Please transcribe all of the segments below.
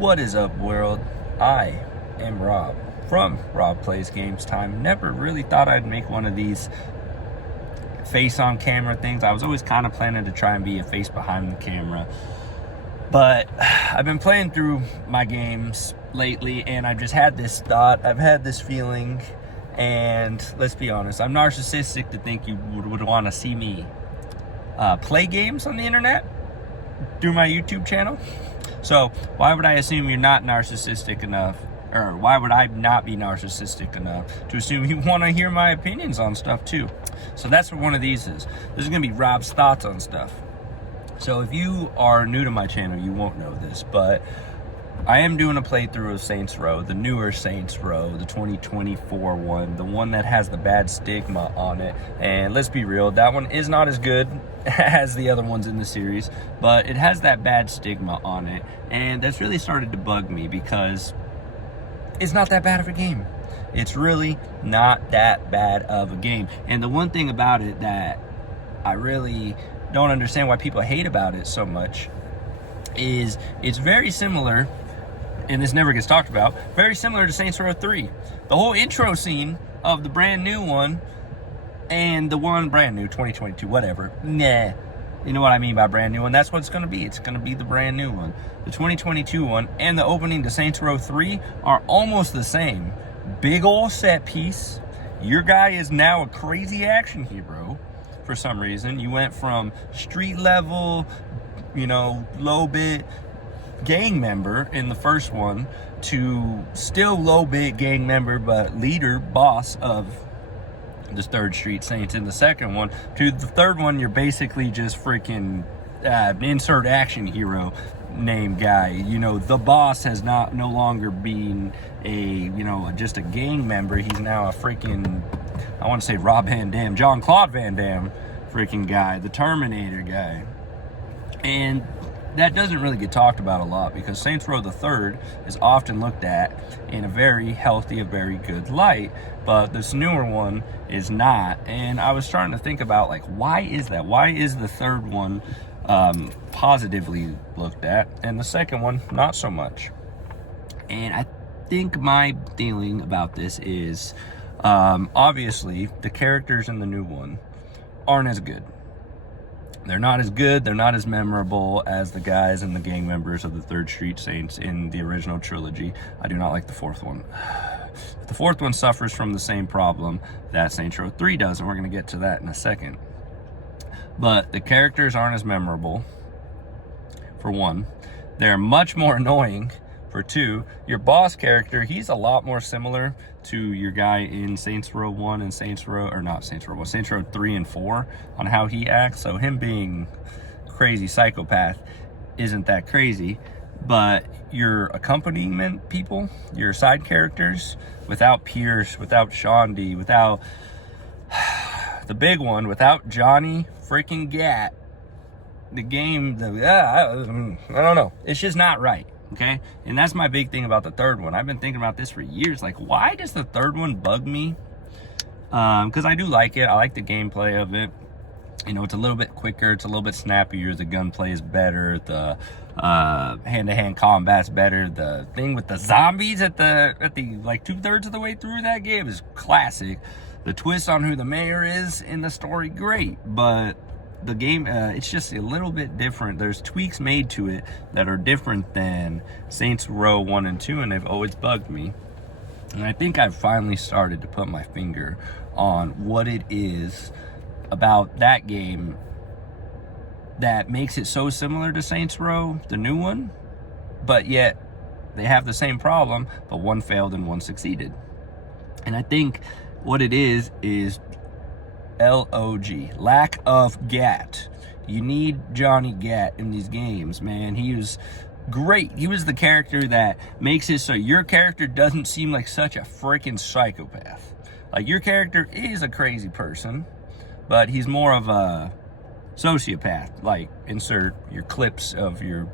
What is up, world? I am Rob from Rob Plays Games Time. Never really thought I'd make one of these face on camera things. I was always kind of planning to try and be a face behind the camera. But I've been playing through my games lately and I've just had this thought. I've had this feeling, and let's be honest, I'm narcissistic to think you would want to see me play games on the internet through my YouTube channel. So why would I assume you're not narcissistic enough, or why would I not be narcissistic enough to assume you want to hear my opinions on stuff too? So that's what one of these is. This is going to be Rob's thoughts on stuff. So if you are new to my channel, you won't know this, but I am doing a playthrough of Saints Row, the newer Saints Row, the 2024 one, the one that has the bad stigma on it. And let's be real, that one is not as good as the other ones in the series, but it has that bad stigma on it. And that's really started to bug me because it's not that bad of a game. It's really not that bad of a game. And the one thing about it that I really don't understand why people hate about it so much is it's very similar, and this never gets talked about, very similar to Saints Row 3. The whole intro scene of the brand new one and the one brand new 2022, whatever, nah, you know what I mean by brand new one? That's what it's going to be. It's going to be the brand new one. The 2022 one and the opening to Saints Row 3 are almost the same. Big ol' set piece. Your guy is now a crazy action hero for some reason. You went from street level, you know, low bit gang member in the first one to still low bit gang member but leader, boss of the 3rd Street Saints in the second one. To the third one, you're basically just freaking insert action hero name guy. You know, the boss has no longer been just a gang member. He's now a freaking, I want to say Rob Van Dam, Jean-Claude Van Damme freaking guy, the Terminator guy. And that doesn't really get talked about a lot because Saints Row the 3rd is often looked at in a very healthy, a very good light, but this newer one is not. And I was starting to think about, like, why is that? Why is the 3rd one positively looked at and the second one not so much? And I think my feeling about this is obviously the characters in the new one aren't as good. They're not as good, they're not as memorable as the guys and the gang members of the 3rd Street Saints in the original trilogy. I do not like the 4th one. The 4th one suffers from the same problem that Saints Row 3 does, and we're going to get to that in a second. But the characters aren't as memorable, for one. They're much more annoying, for two. Your boss character, he's a lot more similar to your guy in Saints Row 1 and Saints Row 3 and 4 on how he acts. So him being crazy psychopath isn't that crazy. But your accompaniment people, your side characters, without Pierce, without Shaundi, without the big one, without Johnny freaking Gat, the game, I don't know. It's just not right. Okay, and that's my big thing about the 3rd one. I've been thinking about this for years. Like, why does the 3rd one bug me? Because I do like it. I like the gameplay of it. You know, it's a little bit quicker. It's a little bit snappier. The gunplay is better. The hand-to-hand combat's better. The thing with the zombies at the like 2/3 of the way through that game is classic. The twist on who the mayor is in the story, great. But the game, it's just a little bit different. There's tweaks made to it that are different than Saints Row 1 and 2, and they've always bugged me. And I think I've finally started to put my finger on what it is about that game that makes it so similar to Saints Row, the new one, but yet they have the same problem, but one failed and one succeeded. And I think what it is LOG, lack of Gat. You need Johnny Gat in these games, man. He was great. He was the character that makes it so your character doesn't seem like such a freaking psychopath. Like, your character is a crazy person, but he's more of a sociopath. Like, insert your clips of your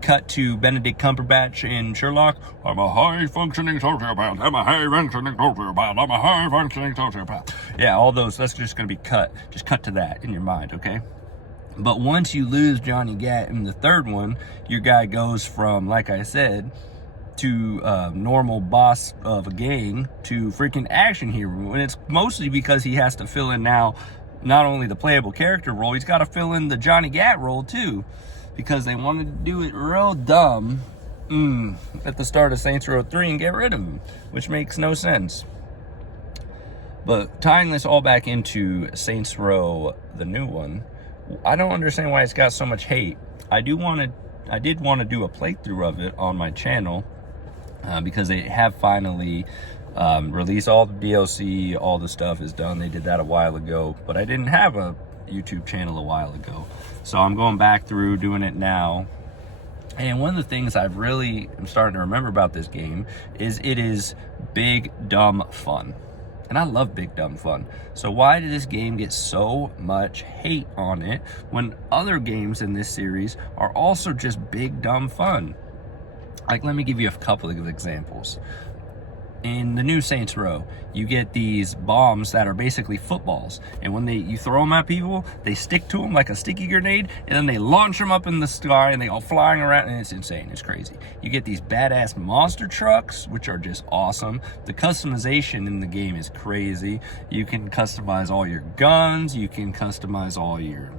cut to Benedict Cumberbatch in Sherlock. I'm a high-functioning sociopath. I'm a high-functioning sociopath. I'm a high-functioning sociopath. Yeah, all those, that's just going to be cut. Just cut to that in your mind, okay? But once you lose Johnny Gat in the third one, your guy goes from, like I said, to normal boss of a gang to freaking action hero. And it's mostly because he has to fill in now not only the playable character role, he's got to fill in the Johnny Gat role too, because they wanted to do it real dumb at the start of Saints Row 3 and get rid of him, which makes no sense. But tying this all back into Saints Row, the new one, I don't understand why it's got so much hate. I did want to do a playthrough of it on my channel because they have finally released all the DLC, all the stuff is done. They did that a while ago, but I didn't have a YouTube channel a while ago. So I'm going back through doing it now. And one of the things I've really am starting to remember about this game is it is big, dumb fun. And I love big, dumb fun. So why did this game get so much hate on it when other games in this series are also just big, dumb fun? Like, let me give you a couple of examples. In the new Saints Row, you get these bombs that are basically footballs, and when you throw them at people, they stick to them like a sticky grenade, and then they launch them up in the sky, and they go flying around, and it's insane. It's crazy. You get these badass monster trucks, which are just awesome. The customization in the game is crazy. You can customize all your guns. You can customize all your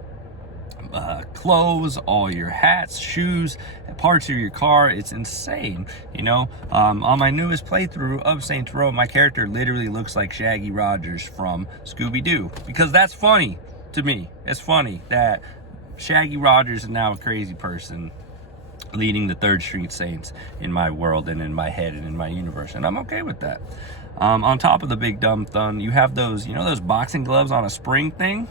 clothes, all your hats, shoes, parts of your car. It's insane. You know, on my newest playthrough of Saints Row, my character literally looks like Shaggy Rogers from Scooby-Doo, because that's funny to me. It's funny that Shaggy Rogers is now a crazy person leading the 3rd Street Saints in my world and in my head and in my universe, and I'm okay with that. On top of the big dumb fun, you have those, you know, those boxing gloves on a spring thing.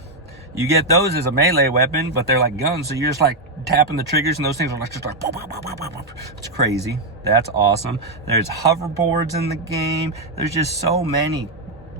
You get those as a melee weapon, but they're like guns, so you're just like tapping the triggers, and those things are like just like boom, boom, boom, boom, boom. It's crazy. That's awesome. There's hoverboards in the game. There's just so many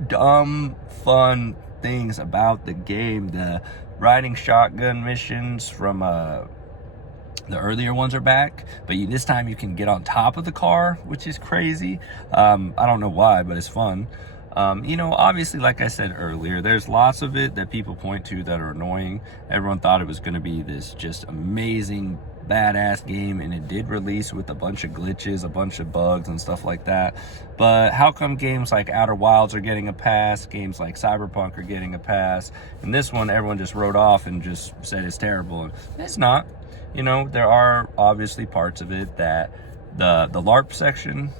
dumb, fun things about the game. The riding shotgun missions from the earlier ones are back, but this time you can get on top of the car, which is crazy. I don't know why, but it's fun. You know, obviously, like I said earlier, there's lots of it that people point to that are annoying. Everyone thought it was going to be this just amazing, badass game, and it did release with a bunch of glitches, a bunch of bugs and stuff like that. But how come games like Outer Wilds are getting a pass, games like Cyberpunk are getting a pass, and this one everyone just wrote off and just said it's terrible? And it's not. You know, there are obviously parts of it that the LARP section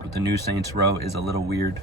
of the new Saints Row is a little weird.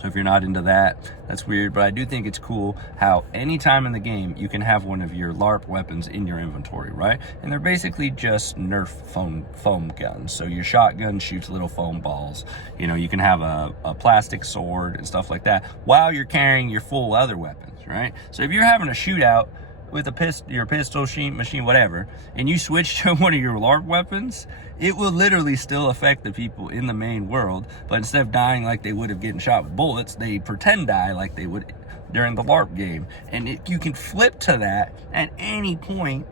So if you're not into that, that's weird. But I do think it's cool how anytime in the game you can have one of your LARP weapons in your inventory, right? And they're basically just Nerf foam guns. So your shotgun shoots little foam balls. You know, you can have a plastic sword and stuff like that while you're carrying your full other weapons, right? So if you're having a shootout with your pistol, machine, whatever, and you switch to one of your LARP weapons, it will literally still affect the people in the main world, but instead of dying like they would have getting shot with bullets, they pretend die like they would during the LARP game. And you can flip to that at any point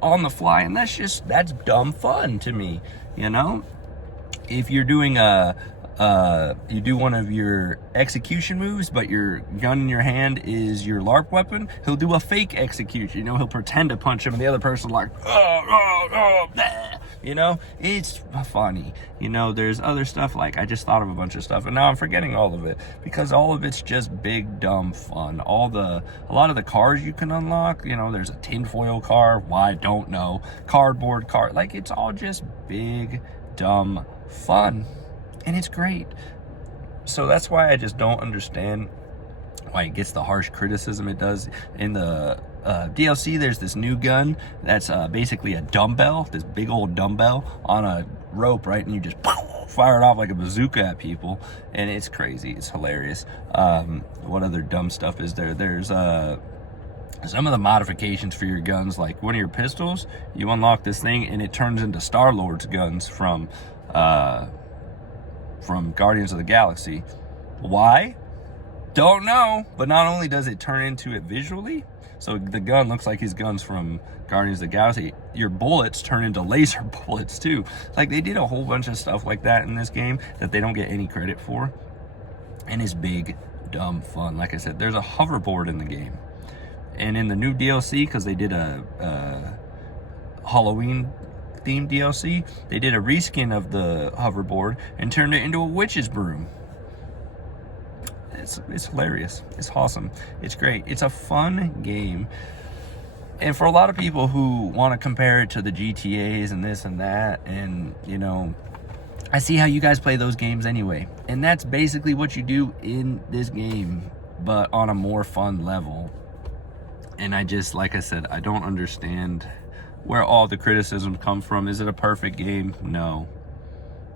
on the fly, and that's dumb fun to me, you know? If you're doing you do one of your execution moves, but your gun in your hand is your LARP weapon, he'll do a fake execution. You know, he'll pretend to punch him, and the other person like, you know, it's funny. You know, there's other stuff, like I just thought of a bunch of stuff, and now I'm forgetting all of it because all of it's just big dumb fun. A lot of the cars you can unlock, you know, there's a tinfoil car, why, don't know, cardboard car, like it's all just big dumb fun. And it's great. So that's why I just don't understand why it gets the harsh criticism it does. In the DLC, there's this new gun that's basically a dumbbell, this big old dumbbell on a rope, right? And you just fire it off like a bazooka at people. And it's crazy. It's hilarious. What other dumb stuff is there? There's some of the modifications for your guns, like one of your pistols, you unlock this thing and it turns into Star-Lord's guns from Guardians of the Galaxy. Why? Don't know. But not only does it turn into it visually, so the gun looks like his guns from Guardians of the Galaxy, your bullets turn into laser bullets too. Like, they did a whole bunch of stuff like that in this game that they don't get any credit for. And it's big, dumb fun. Like I said, there's a hoverboard in the game. And in the new DLC, because they did a Halloween themed DLC, they did a reskin of the hoverboard and turned it into a witch's broom. It's hilarious. It's awesome. It's great. It's a fun game. And for a lot of people who want to compare it to the GTAs and this and that, and you know, I see how you guys play those games anyway. And that's basically what you do in this game, but on a more fun level. And I just, like I said, I don't understand where all the criticism come from. Is it a perfect game? No.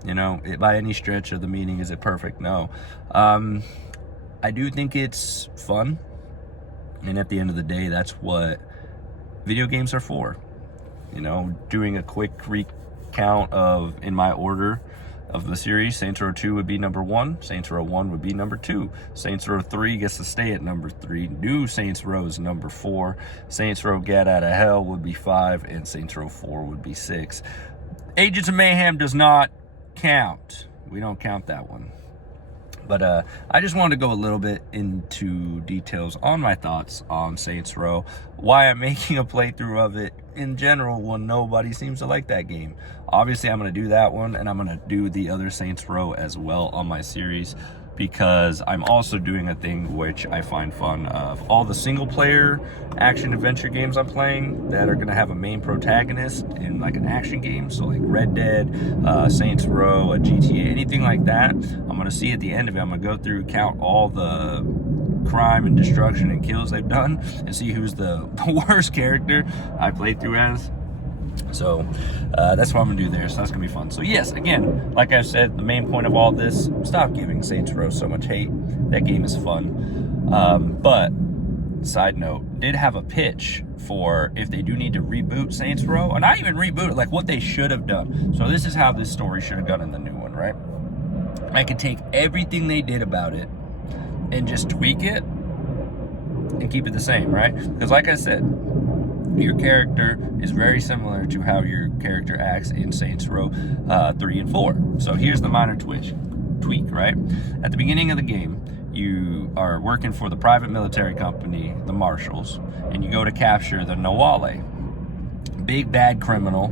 You know, by any stretch of the meaning, is it perfect? No. I do think it's fun. And at the end of the day, that's what video games are for. You know, doing a quick recount of, in my order of the series, Saints Row 2 would be number 1, Saints Row 1 would be number 2, Saints Row 3 gets to stay at number 3, New Saints Row is number 4, Saints Row Get Out of Hell would be 5, and Saints Row 4 would be 6. Agents of Mayhem does not count. We don't count that one. But I just wanted to go a little bit into details on my thoughts on Saints Row, why I'm making a playthrough of it in general when nobody seems to like that game. Obviously, I'm going to do that one, and I'm going to do the other Saints Row as well on my series, because I'm also doing a thing which I find fun of all the single-player action-adventure games I'm playing that are going to have a main protagonist in like an action game, so like Red Dead, Saints Row, a GTA, anything like that. I'm going to see at the end of it, I'm going to go through, count all the crime and destruction and kills they've done, and see who's the worst character I played through as. So that's what I'm gonna do there, so that's gonna be fun. So yes, again, like I said, the main point of all this, stop giving Saints Row so much hate. That game is fun. But side note, did have a pitch for if they do need to reboot Saints Row, and not even reboot it, like what they should have done. So this is how this story should have gone in the new one, right? I could take everything they did about it and just tweak it and keep it the same, right? Because like I said, your character is very similar to how your character acts in Saints Row 3 and 4. So here's the minor tweak, right? At the beginning of the game, you are working for the private military company, the Marshals, and you go to capture the Nawale, big bad criminal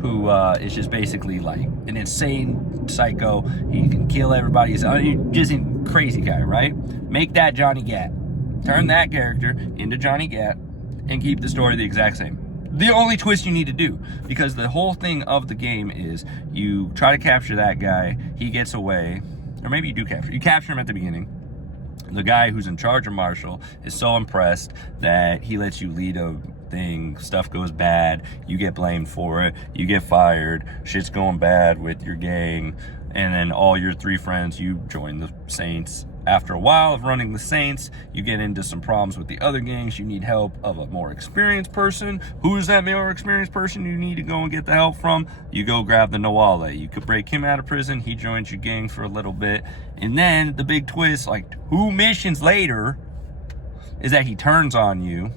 who is just basically like an insane psycho. He can kill everybody. He's just a crazy guy, right? Make that Johnny Gat. Turn that character into Johnny Gat and keep the story the exact same. The only twist you need to do, because the whole thing of the game is you try to capture that guy, he gets away, or maybe you capture him at the beginning. The guy who's in charge of Marshall is so impressed that he lets you lead a thing, stuff goes bad, you get blamed for it, you get fired, shit's going bad with your gang, and then all your 3 friends, you join the Saints. After a while of running the Saints, you get into some problems with the other gangs. You need help of a more experienced person. Who's that more experienced person you need to go and get the help from? You go grab the Nawale. You could break him out of prison. He joins your gang for a little bit. And then the big twist, like 2 missions later, is that he turns on you.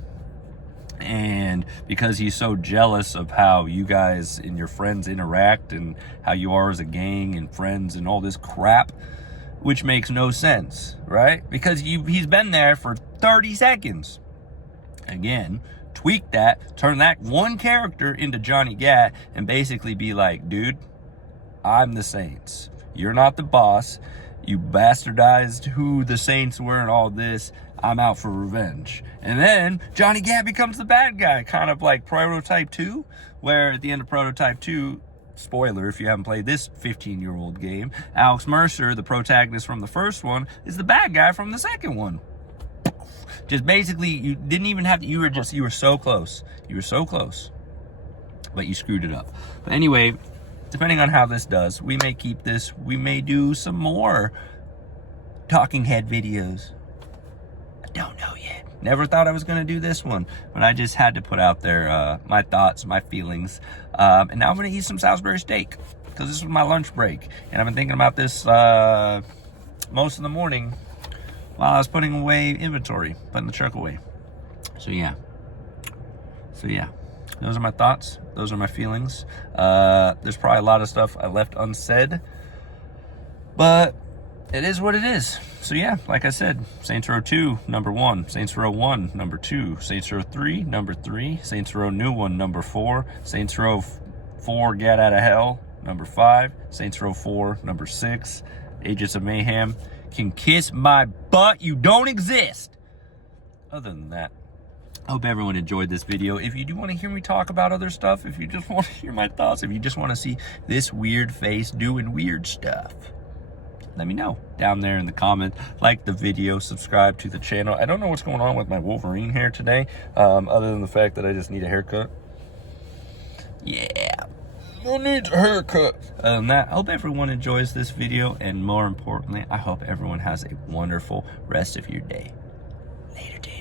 And because he's so jealous of how you guys and your friends interact and how you are as a gang and friends and all this crap, which makes no sense, right? Because he's been there for 30 seconds. Again, tweak that, turn that one character into Johnny Gat, and basically be like, dude, I'm the Saints. You're not the boss. You bastardized who the Saints were and all this. I'm out for revenge. And then Johnny Gat becomes the bad guy, kind of like Prototype 2, where at the end of Prototype 2, spoiler if you haven't played this 15-year-old game, Alex Mercer, the protagonist from the first one, is the bad guy from the second one. Just basically, you didn't even have to, you were so close. You were so close, but you screwed it up. But anyway, depending on how this does, we may keep this, we may do some more talking head videos. I don't know yet. Never thought I was going to do this one, but I just had to put out there my thoughts, my feelings. And now I'm going to eat some Salisbury steak because this was my lunch break. And I've been thinking about this most of the morning while I was putting away inventory, putting the truck away. So yeah. Those are my thoughts. Those are my feelings. There's probably a lot of stuff I left unsaid, but it is what it is. So yeah, like I said, Saints Row 2, number 1. Saints Row 1, number 2. Saints Row 3, number 3. Saints Row New One, number 4. Saints Row 4, Get Out of Hell, number 5. Saints Row 4, number 6. Agents of Mayhem can kiss my butt. You don't exist. Other than that, I hope everyone enjoyed this video. If you do want to hear me talk about other stuff, if you just want to hear my thoughts, if you just want to see this weird face doing weird stuff, let me know down there in the comments. Like the video, subscribe to the channel. I don't know what's going on with my Wolverine hair today, other than the fact that I just need a haircut. Yeah, I need a haircut. Other than that, I hope everyone enjoys this video, and more importantly, I hope everyone has a wonderful rest of your day. Later, dude.